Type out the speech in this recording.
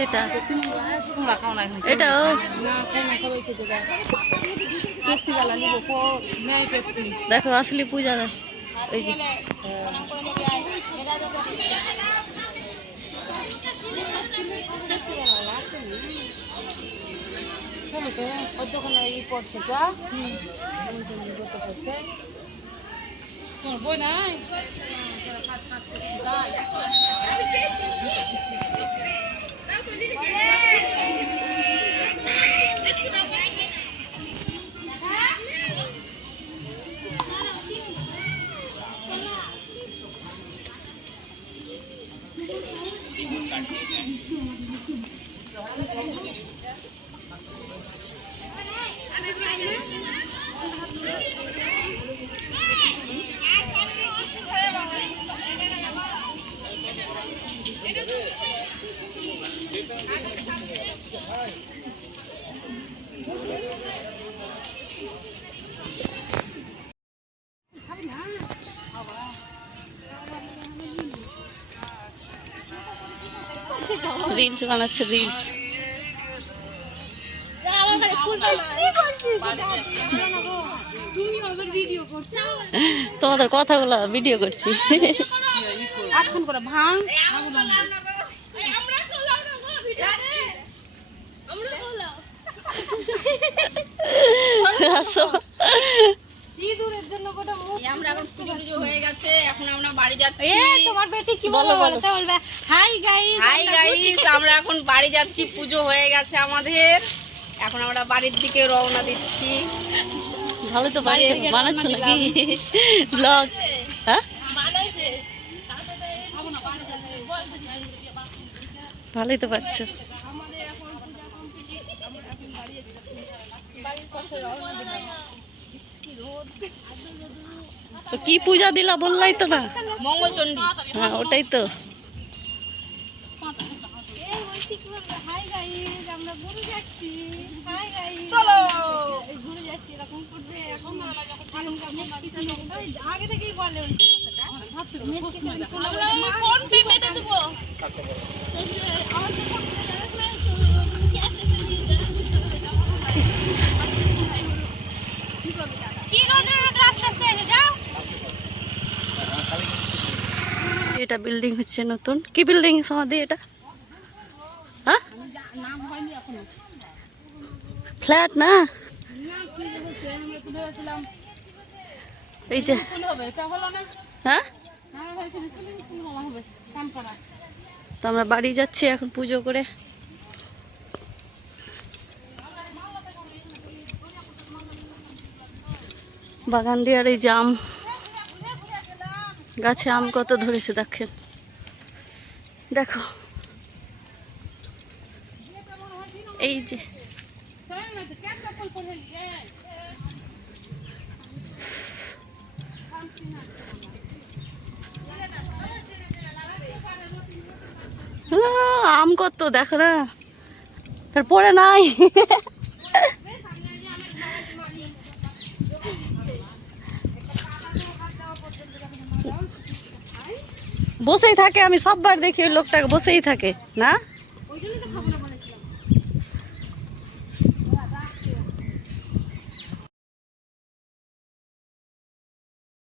যেটা এটা দেখো আসলে পূজা ওই যে বই নাই রিলস বানাচ্ছে রিলস তোমাদের কথাগুলো ভিডিও করছি আমরা এখন বাড়ি যাচ্ছি, পুজো হয়ে গেছে আমাদের, এখন আমরা বাড়ির দিকে রওনা দিচ্ছি। ভালো তো বানাচ্ছ নাকি ব্লগ? হ্যাঁ ভালোই তো পাচ্ছ। তো কি পূজা দিলা বললাই তো না? মঙ্গলচণ্ডী। হ্যাঁ ওটাই তো। আগে থেকেই বলে এটা বিল্ডিং হচ্ছে নতুন। কি বিল্ডিং সমাধি এটা? হ্যাঁ ফ্ল্যাট না, এই যে হ্যাঁ। তো আমরা বাড়ি যাচ্ছি এখন পুজো করে। বাগান দিয়ে আর এই জাম গাছে আম কত ধরেছে দেখেন, দেখো এই যে আম কত দেখো না, তারপরে নাই বসেই থাকে। আমি সববার দেখি ওই লোকটাকে বসেই থাকে না।